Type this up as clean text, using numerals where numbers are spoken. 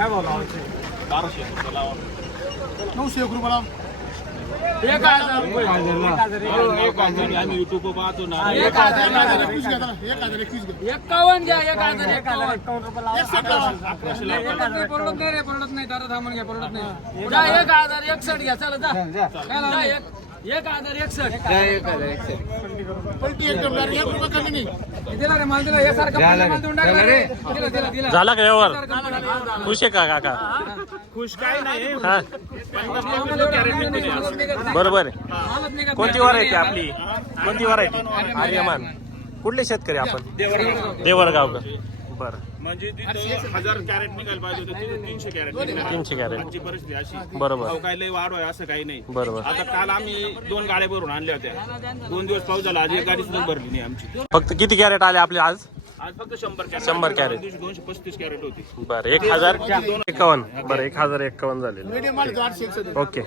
काय बोला 1200 लावा 900 रुपये लावा 1000 रुपये आम्ही युट्यूब पाहतो ना 1021 घ्या 1021 घ्या 51 घ्या 1051 रुपये लावा 1100 लावा परवडत नाही रे परवडत नाही दादा थांबून घ्या परवडत नाही जा 1061 घ्या चला जा 1061 पलटी एकदम 1 रुपया कमी नाही दिला रे माल दिला यासारखा माल देऊन टाकला रे दिला झाला का व्यवहार खुश आहे का काका खुश काय नाही बरोबर आहे कोणती व्हरायटी आपली कोणती व्हरायटी आर्यमान कुठले शेतकरी आपण देवरगाव का बरं म्हणजे 1000 कॅरेट निघायला पाहिजे होतं 300 कॅरेट 300 कॅरेट आजची परिस्थिती अशी बरोबर काय लय वाढ आहे असं काही नाही बरोबर आता काल आम्ही 2 गाड्या भरून आणल्या होत्या 2 दिवस पाऊस झाला आज एक गाडी सुद्धा भरली नाही आमची फक्त किती कॅरेट आले आपले आज आज फक्त 100 कॅरेट 235 कॅरेट होती बरं 1051 बरं 1051 झाले ओके